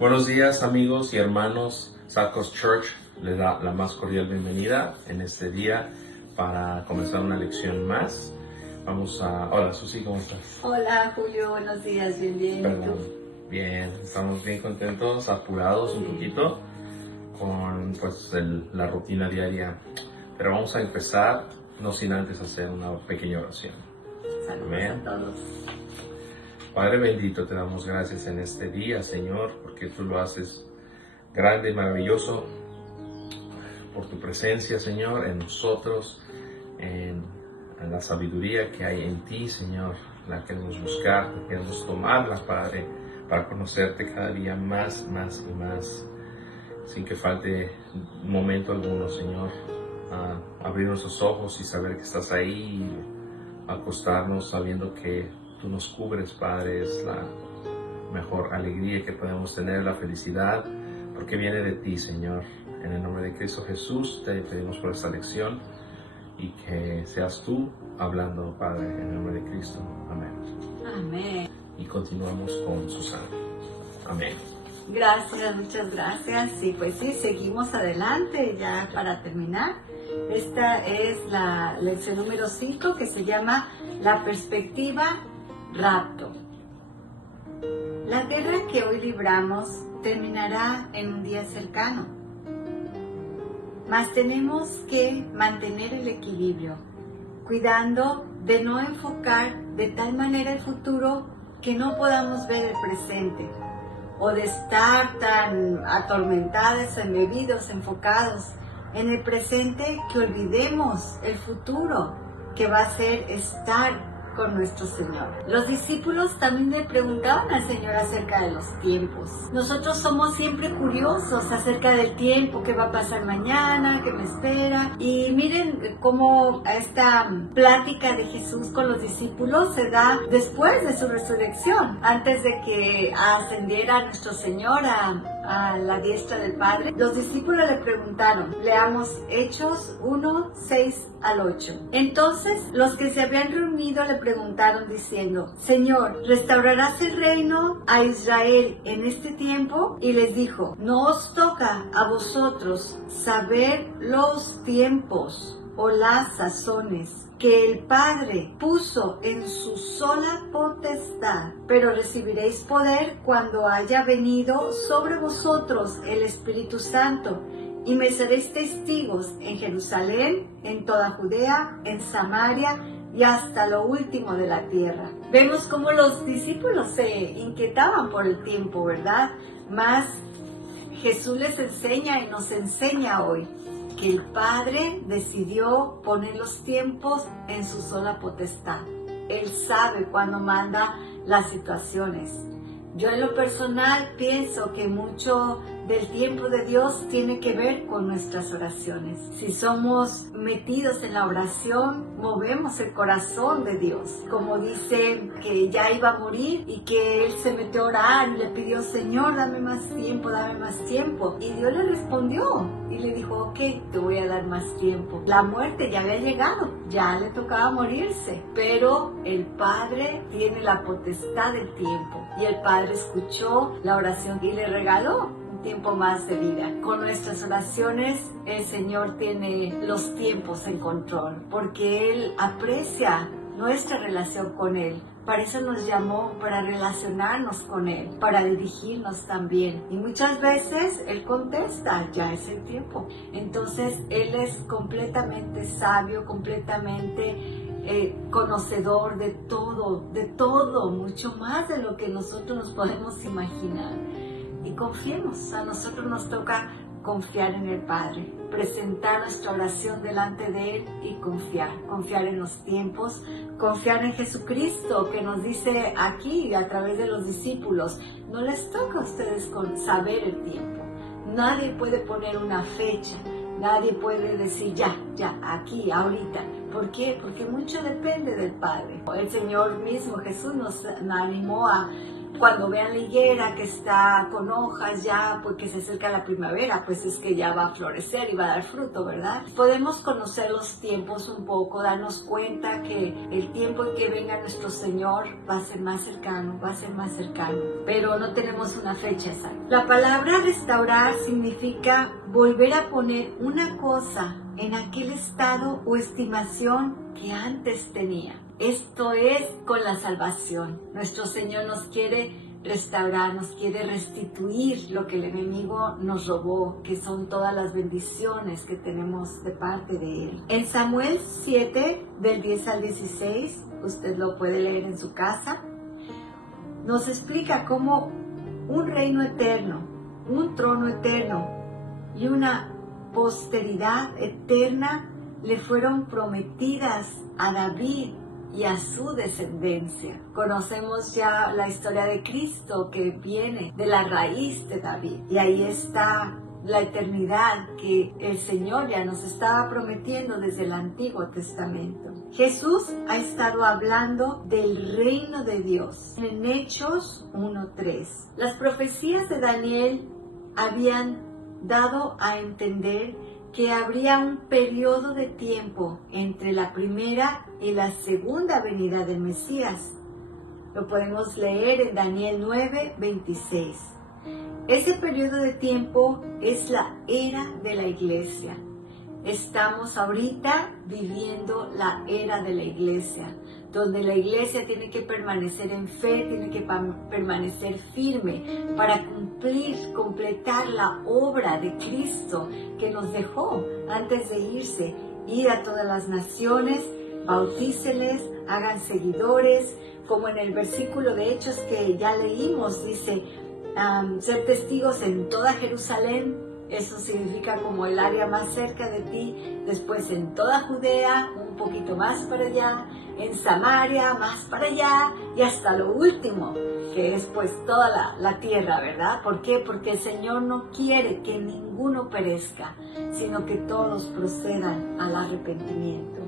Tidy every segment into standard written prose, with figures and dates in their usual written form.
Buenos días amigos y hermanos. Sacos Church les da la más cordial bienvenida en este día para comenzar una lección más. Hola Susi, ¿cómo estás? Hola Julio, buenos días, bien. Perdón. Bien, estamos bien contentos, apurados un poquito con la rutina diaria. Pero vamos a empezar, no sin antes hacer una pequeña oración. Saludos Amén. a todos. Padre bendito, te damos gracias en este día, Señor, porque tú lo haces grande y maravilloso por tu presencia, Señor, en nosotros, en la sabiduría que hay en ti, Señor. La queremos buscar, la queremos tomarla, Padre, para conocerte cada día más y más, sin que falte momento alguno, Señor. Abrir nuestros ojos y saber que estás ahí, y acostarnos sabiendo que tú nos cubres, Padre, es la mejor alegría que podemos tener, la felicidad, porque viene de ti, Señor. En el nombre de Cristo Jesús te pedimos por esta lección y que seas tú hablando, Padre, en el nombre de Cristo. Amén. Amén. Y continuamos con Susana. Amén. Gracias, muchas gracias. Y pues sí, seguimos adelante ya para terminar. Esta es la lección número 5 que se llama La perspectiva rapto. La guerra que hoy libramos terminará en un día cercano, mas tenemos que mantener el equilibrio, cuidando de no enfocar de tal manera el futuro que no podamos ver el presente, o de estar tan atormentados, embebidos, enfocados en el presente que olvidemos el futuro que va a ser estar con nuestro Señor. Los discípulos también le preguntaban al Señor acerca de los tiempos. Nosotros somos siempre curiosos acerca del tiempo, qué va a pasar mañana, qué me espera. Y miren cómo esta plática de Jesús con los discípulos se da después de su resurrección, antes de que ascendiera nuestro Señor a la diestra del Padre. Los discípulos le preguntaron, leamos Hechos 1, 6 al 8. Entonces los que se habían reunido le preguntaron diciendo, Señor, ¿restaurarás el reino a Israel en este tiempo? Y les dijo, no os toca a vosotros saber los tiempos o las sazones que el Padre puso en su sola potestad, pero recibiréis poder cuando haya venido sobre vosotros el Espíritu Santo, y me seréis testigos en Jerusalén, en toda Judea, en Samaria y hasta lo último de la tierra. Vemos cómo los discípulos se inquietaban por el tiempo, ¿verdad? Mas Jesús les enseña y nos enseña hoy que el Padre decidió poner los tiempos en su sola potestad. Él sabe cuándo manda las situaciones. Yo en lo personal pienso que mucho del tiempo de Dios tiene que ver con nuestras oraciones. Si somos metidos en la oración, movemos el corazón de Dios. Como dice que ya iba a morir y que él se metió a orar y le pidió, Señor, dame más tiempo, dame más tiempo. Y Dios le respondió y le dijo, ok, te voy a dar más tiempo. La muerte ya había llegado, ya le tocaba morirse, pero el Padre tiene la potestad del tiempo. Y el Padre escuchó la oración y le regaló tiempo más de vida. Con nuestras oraciones el Señor tiene los tiempos en control, porque Él aprecia nuestra relación con Él. Para eso nos llamó, para relacionarnos con Él, para dirigirnos también. Y muchas veces Él contesta, ya es el tiempo. Entonces Él es completamente sabio, completamente conocedor de todo, mucho más de lo que nosotros nos podemos imaginar. Y confiemos, a nosotros nos toca confiar en el Padre, presentar nuestra oración delante de Él y confiar en los tiempos, confiar en Jesucristo, que nos dice aquí a través de los discípulos, no les toca a ustedes saber el tiempo. Nadie puede poner una fecha, nadie puede decir ya, aquí, ahorita. ¿Por qué? Porque mucho depende del Padre. El Señor mismo, Jesús, nos animó a cuando vean la higuera que está con hojas ya, porque se acerca la primavera, pues es que ya va a florecer y va a dar fruto, ¿verdad? Podemos conocer los tiempos un poco, darnos cuenta que el tiempo en que venga nuestro Señor va a ser más cercano, pero no tenemos una fecha exacta. La palabra restaurar significa volver a poner una cosa en aquel estado o estimación que antes tenía. Esto es con la salvación. Nuestro Señor nos quiere restaurar, nos quiere restituir lo que el enemigo nos robó, que son todas las bendiciones que tenemos de parte de Él. En Samuel 7, del 10 al 16, usted lo puede leer en su casa, nos explica cómo un reino eterno, un trono eterno y una posteridad eterna le fueron prometidas a David y a su descendencia. Conocemos ya la historia de Cristo que viene de la raíz de David, y ahí está la eternidad que el Señor ya nos estaba prometiendo desde el Antiguo Testamento. Jesús ha estado hablando del reino de Dios en Hechos 1:3. Las profecías de Daniel habían dado a entender que habría un periodo de tiempo entre la primera y la segunda venida del Mesías. Lo podemos leer en Daniel 9:26. Ese periodo de tiempo es la era de la iglesia. Estamos ahorita viviendo la era de la iglesia, donde la iglesia tiene que permanecer en fe, tiene que permanecer firme para completar la obra de Cristo que nos dejó antes de irse. Ir a todas las naciones, bautíceles, hagan seguidores, como en el versículo de Hechos que ya leímos, dice, ser testigos en toda Jerusalén. Eso significa como el área más cerca de ti, después en toda Judea, un poquito más para allá, en Samaria, más para allá, y hasta lo último, que es pues toda la tierra, ¿verdad? ¿Por qué? Porque el Señor no quiere que ninguno perezca, sino que todos procedan al arrepentimiento.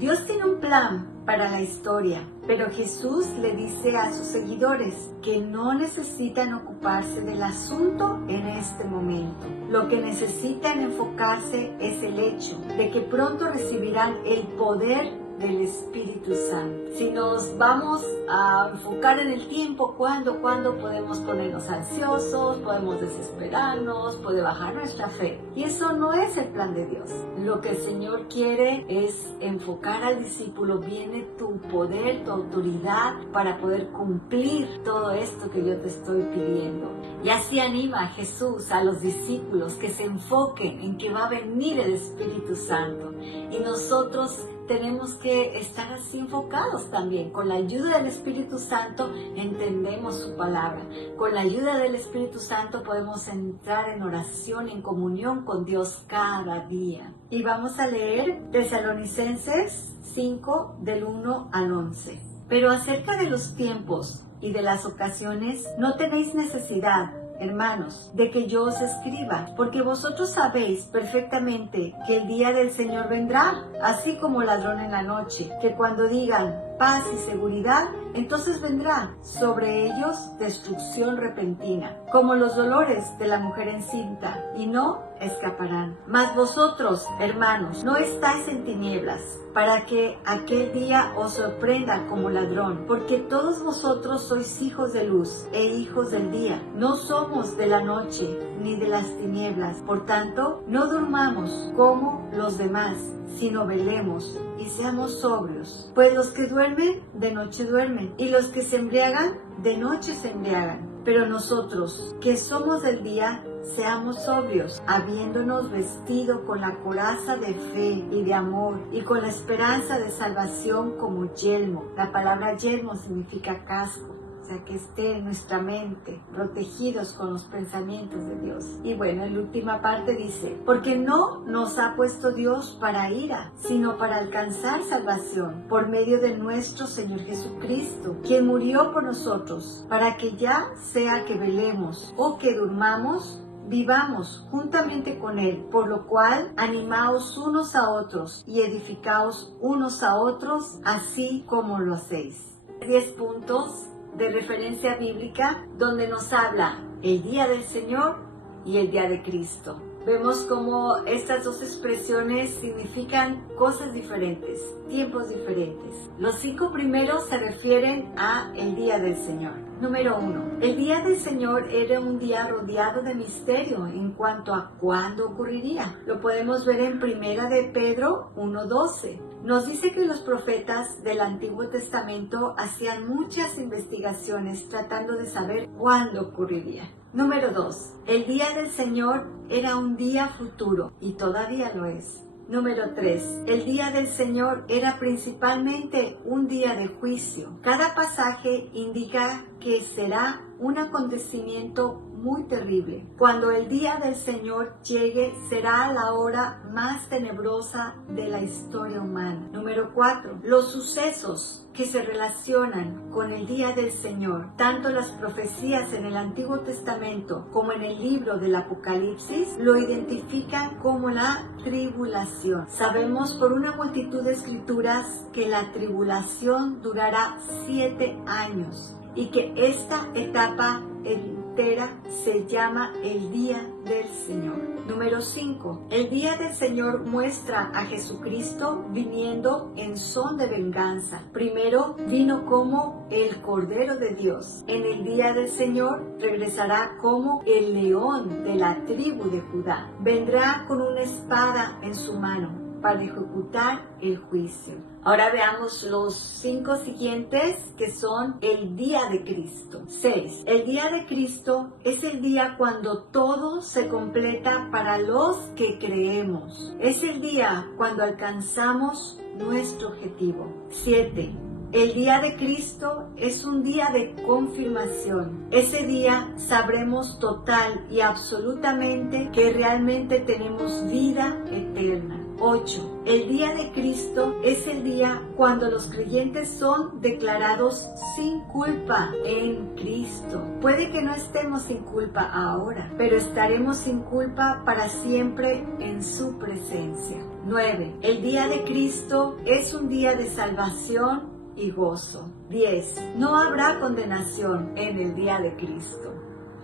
Dios tiene un plan para la historia, pero Jesús le dice a sus seguidores que no necesitan ocuparse del asunto en este momento. Lo que necesitan enfocarse es el hecho de que pronto recibirán el poder del Espíritu Santo. Si nos vamos a enfocar en el tiempo, ¿cuándo podemos ponernos ansiosos, podemos desesperarnos, puede bajar nuestra fe? Y eso no es el plan de Dios. Lo que el Señor quiere es enfocar al discípulo. Viene tu poder, tu autoridad para poder cumplir todo esto que yo te estoy pidiendo. Y así anima a Jesús a los discípulos que se enfoquen en que va a venir el Espíritu Santo. Y nosotros tenemos que estar así enfocados también. Con la ayuda del Espíritu Santo entendemos su palabra. Con la ayuda del Espíritu Santo podemos entrar en oración, en comunión con Dios cada día. Y vamos a leer Tesalonicenses 5, del 1 al 11. Pero acerca de los tiempos y de las ocasiones, no tenéis necesidad, hermanos, de que yo os escriba, porque vosotros sabéis perfectamente que el día del Señor vendrá, así como ladrón en la noche, que cuando digan paz y seguridad, entonces vendrá sobre ellos destrucción repentina, como los dolores de la mujer encinta, y no escaparán. Mas vosotros, hermanos, no estáis en tinieblas, para que aquel día os sorprenda como ladrón, porque todos vosotros sois hijos de luz e hijos del día. No somos de la noche ni de las tinieblas. Por tanto, no durmamos como los demás, sino velemos y seamos sobrios. Pues los que duermen, de noche duermen, y los que se embriagan, de noche se embriagan. Pero nosotros, que somos del día, seamos sobrios, habiéndonos vestido con la coraza de fe y de amor, y con la esperanza de salvación como yelmo. La palabra yelmo significa casco. O sea, que esté en nuestra mente, protegidos con los pensamientos de Dios. Y bueno, en la última parte dice, porque no nos ha puesto Dios para ira, sino para alcanzar salvación, por medio de nuestro Señor Jesucristo, quien murió por nosotros, para que ya sea que velemos o que durmamos, vivamos juntamente con Él, por lo cual animaos unos a otros y edificaos unos a otros, así como lo hacéis. 10 puntos de referencia bíblica donde nos habla el día del Señor y el día de Cristo. Vemos cómo estas dos expresiones significan cosas diferentes, tiempos diferentes. Los 5 primeros se refieren a el día del Señor. Número 1. El día del Señor era un día rodeado de misterio en cuanto a cuándo ocurriría. Lo podemos ver en 1 de Pedro 1:12. Nos dice que los profetas del Antiguo Testamento hacían muchas investigaciones tratando de saber cuándo ocurriría. Número 2. El día del Señor era un día futuro y todavía lo es. Número 3. El día del Señor era principalmente un día de juicio. Cada pasaje indica que será un acontecimiento muy terrible. Cuando el día del Señor llegue, será la hora más tenebrosa de la historia humana. Número 4. Los sucesos que se relacionan con el día del Señor, tanto las profecías en el Antiguo Testamento como en el libro del Apocalipsis, lo identifican como la tribulación. Sabemos por una multitud de escrituras que la tribulación durará 7 años y que esta etapa entera se llama el día del Señor. Número 5. El día del Señor muestra a Jesucristo viniendo en son de venganza. Primero vino como el Cordero de Dios. En el día del Señor regresará como el león de la tribu de Judá. Vendrá con una espada en su mano para ejecutar el juicio. Ahora veamos los 5 siguientes, que son el día de Cristo. 6. El día de Cristo es el día cuando todo se completa para los que creemos. Es el día cuando alcanzamos nuestro objetivo. 7. El día de Cristo es un día de confirmación. Ese día sabremos total y absolutamente que realmente tenemos vida eterna. 8. El día de Cristo es el día cuando los creyentes son declarados sin culpa en Cristo. Puede que no estemos sin culpa ahora, pero estaremos sin culpa para siempre en su presencia. 9. El día de Cristo es un día de salvación y gozo. 10. No habrá condenación en el día de Cristo.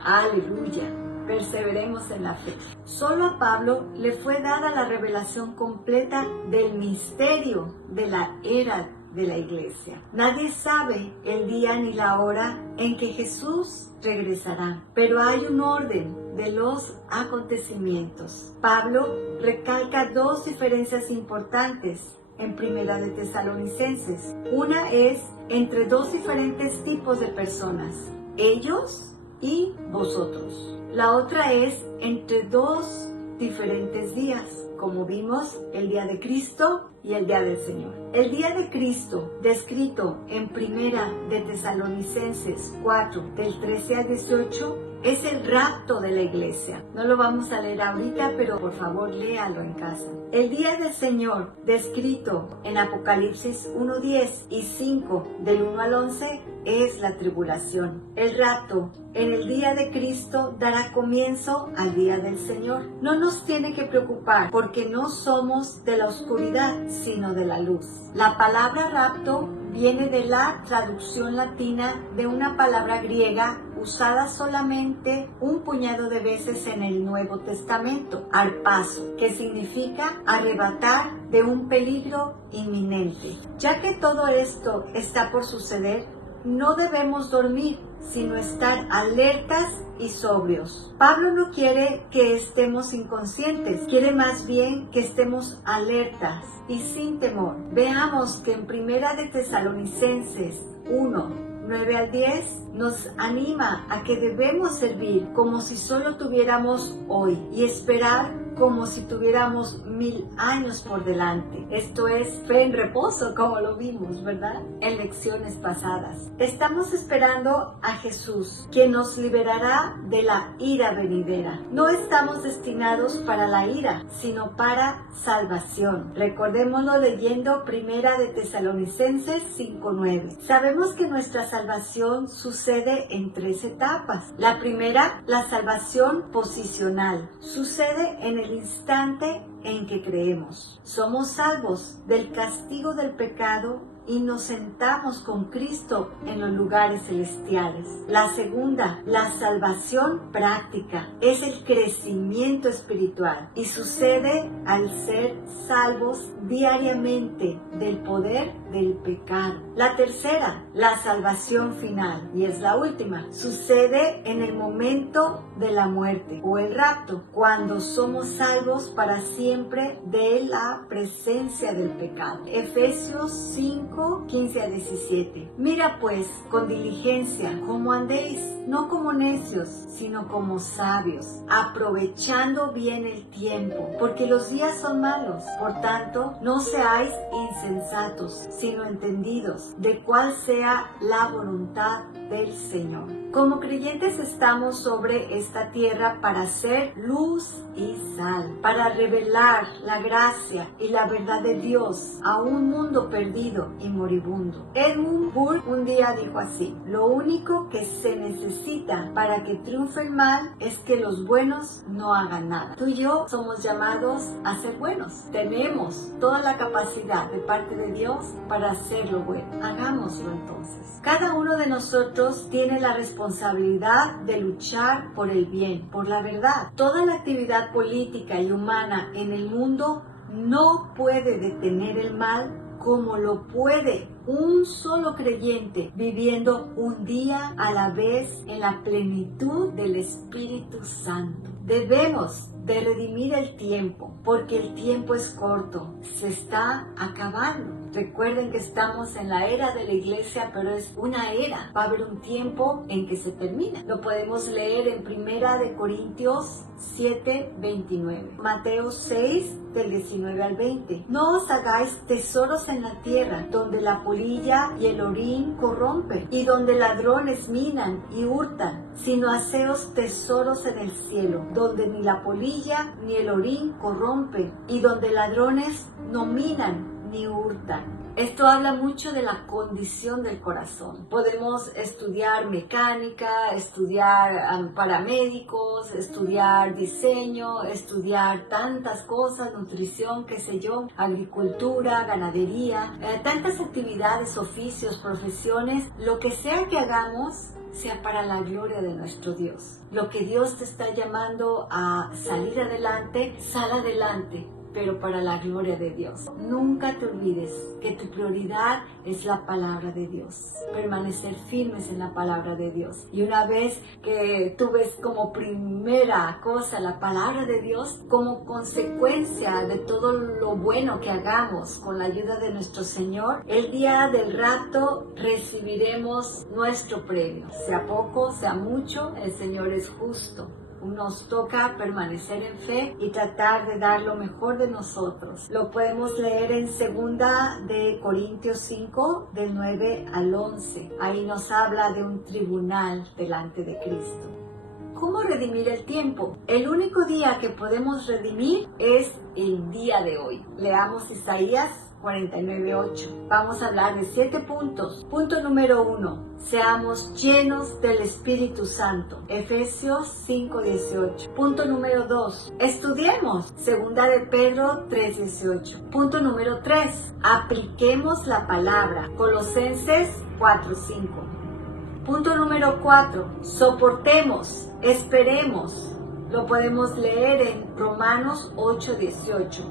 Aleluya. Perseveremos en la fe. Solo a Pablo le fue dada la revelación completa del misterio de la era de la iglesia. Nadie sabe el día ni la hora en que Jesús regresará, pero hay un orden de los acontecimientos. Pablo recalca 2 diferencias importantes en Primera de Tesalonicenses. Una es entre 2 diferentes tipos de personas, ellos y vosotros. La otra es entre 2 diferentes días, como vimos, el día de Cristo y el día del Señor. El día de Cristo, descrito en Primera de Tesalonicenses 4, del 13 al 18, es el rapto de la iglesia. No lo vamos a leer ahorita, pero por favor léalo en casa. El día del Señor, descrito en Apocalipsis 1:10 y 5, del 1 al 11, es la tribulación. El rapto en el día de Cristo dará comienzo al día del Señor. No nos tiene que preocupar porque no somos de la oscuridad, sino de la luz. La palabra rapto viene de la traducción latina de una palabra griega usada solamente un puñado de veces en el Nuevo Testamento, arpazo, que significa arrebatar de un peligro inminente. Ya que todo esto está por suceder, no debemos dormir, sino estar alertas y sobrios. Pablo no quiere que estemos inconscientes, quiere más bien que estemos alertas y sin temor. Veamos que en Primera de Tesalonicenses 1, 9 al 10 nos anima a que debemos servir como si solo tuviéramos hoy y esperar como si tuviéramos 1000 años por delante. Esto es fe en reposo, como lo vimos, ¿verdad? En lecciones pasadas. Estamos esperando a Jesús, quien nos liberará de la ira venidera. No estamos destinados para la ira, sino para salvación. Recordémoslo leyendo Primera de Tesalonicenses 5:9. Sabemos que nuestra salvación sucede en 3 etapas. La primera, la salvación posicional, sucede en el instante en que creemos. Somos salvos del castigo del pecado y nos sentamos con Cristo en los lugares celestiales. La segunda, la salvación práctica, es el crecimiento espiritual y sucede al ser salvos diariamente del poder del pecado. La tercera, la salvación final, y es la última, sucede en el momento de la muerte o el rapto, cuando somos salvos para siempre de la presencia del pecado. Efesios 5, 15 a 17. Mira pues con diligencia cómo andéis, no como necios, sino como sabios, aprovechando bien el tiempo, porque los días son malos. Por tanto, no seáis insensatos, sino entendidos de cuál sea la voluntad del Señor. Como creyentes estamos sobre esta tierra para ser luz y sal, para revelar la gracia y la verdad de Dios a un mundo perdido y moribundo. Edmund Burke un día dijo así: lo único que se necesita para que triunfe el mal es que los buenos no hagan nada. Tú y yo somos llamados a ser buenos. Tenemos toda la capacidad de parte de Dios para hacer lo bueno. Hagámoslo entonces. Cada uno de nosotros tiene la responsabilidad de luchar por el bien, por la verdad. Toda la actividad política y humana en el mundo no puede detener el mal como lo puede un solo creyente viviendo un día a la vez en la plenitud del Espíritu Santo. Debemos de redimir el tiempo, porque el tiempo es corto, se está acabando. Recuerden que estamos en la era de la iglesia, pero es una era. Va a haber un tiempo en que se termina. Lo podemos leer en 1 Corintios 7, 29. Mateo 6, del 19 al 20. No os hagáis tesoros en la tierra, donde la polilla y el orín corrompen, y donde ladrones minan y hurtan, sino haceos tesoros en el cielo, donde ni la polilla ni el orín corrompen, y donde ladrones no minan ni hurtan. Esto habla mucho de la condición del corazón. Podemos estudiar mecánica, estudiar paramédicos, estudiar diseño, estudiar tantas cosas, nutrición, qué sé yo, agricultura, ganadería, tantas actividades, oficios, profesiones. Lo que sea que hagamos, sea para la gloria de nuestro Dios. Lo que Dios te está llamando a salir adelante, sal adelante, pero para la gloria de Dios. Nunca te olvides que tu prioridad es la palabra de Dios. Permanecer firmes en la palabra de Dios. Y una vez que tú ves como primera cosa la palabra de Dios, como consecuencia de todo lo bueno que hagamos con la ayuda de nuestro Señor, el día del rapto recibiremos nuestro premio. Sea poco, sea mucho, el Señor es justo. Nos toca permanecer en fe y tratar de dar lo mejor de nosotros. Lo podemos leer en 2 Corintios 5, del 9 al 11. Ahí nos habla de un tribunal delante de Cristo. ¿Cómo redimir el tiempo? El único día que podemos redimir es el día de hoy. Leamos Isaías 49:8. Vamos a hablar de 7 puntos. Punto número 1. Seamos llenos del Espíritu Santo. Efesios 5:18. Punto número 2. Estudiemos. 2 de Pedro 3:18. Punto número 3. Apliquemos la palabra. Colosenses 4:5. Punto número 4. Soportemos. Esperemos. Lo podemos leer en Romanos 8:18.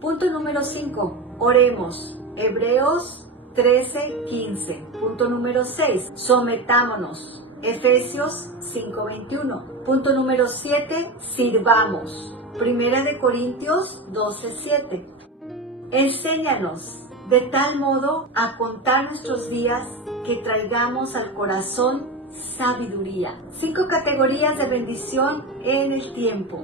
Punto número 5. Oremos. Hebreos 13:15. Punto número 6. Sometámonos. Efesios 5:21. Punto número 7. Sirvamos. 1 de Corintios 12:7. Enséñanos de tal modo a contar nuestros días que traigamos al corazón sabiduría. 5 categorías de bendición en el tiempo.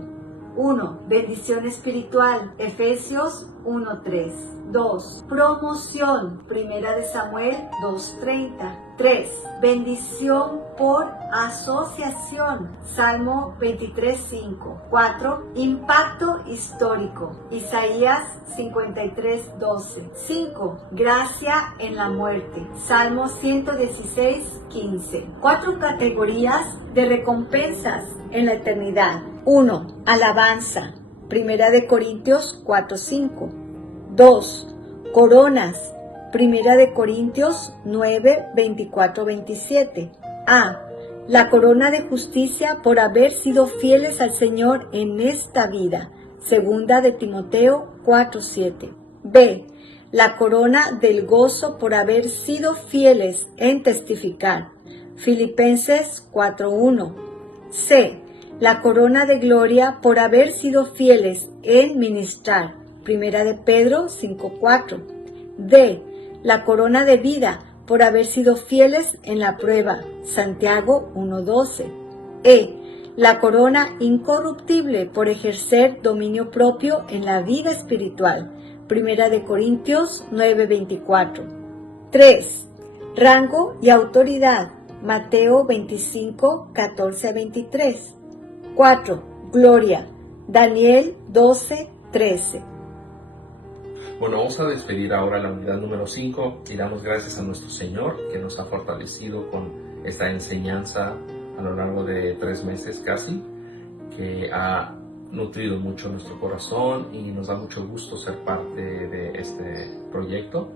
1. Bendición espiritual. Efesios 1:3. 2. Promoción. 1 de Samuel 2:30. 3. Bendición por asociación. Salmo 23:5. 4. Impacto histórico. Isaías 53:12. 5. Gracia en la muerte. Salmo 116:15. 4 categorías de recompensas en la eternidad. 1. Alabanza. 1 de Corintios 4:5. 2. Coronas. Primera de Corintios 9, 24, 27. A. La corona de justicia por haber sido fieles al Señor en esta vida. Segunda de Timoteo 4, 7. B. La corona del gozo por haber sido fieles en testificar. Filipenses 4, 1. C. La corona de gloria por haber sido fieles en ministrar. Primera de Pedro 5, 4. D. La corona de vida por haber sido fieles en la prueba. Santiago 1:12. E. La corona incorruptible por ejercer dominio propio en la vida espiritual. Primera de Corintios 9:24. 3. Rango y autoridad. Mateo 25:14-23. 4. Gloria. Daniel 12:13. Bueno, vamos a despedir ahora la unidad número 5 y damos gracias a nuestro Señor que nos ha fortalecido con esta enseñanza a lo largo de 3 meses casi, que ha nutrido mucho nuestro corazón y nos da mucho gusto ser parte de este proyecto.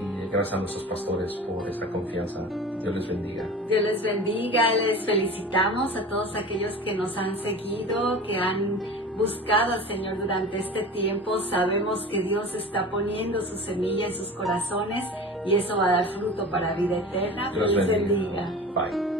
Y gracias a nuestros pastores por esta confianza. Dios les bendiga. Dios les bendiga, les felicitamos a todos aquellos que nos han seguido, que han buscado al Señor durante este tiempo. Sabemos que Dios está poniendo su semilla en sus corazones y eso va a dar fruto para vida eterna. Dios les bendiga. bendiga. Bye.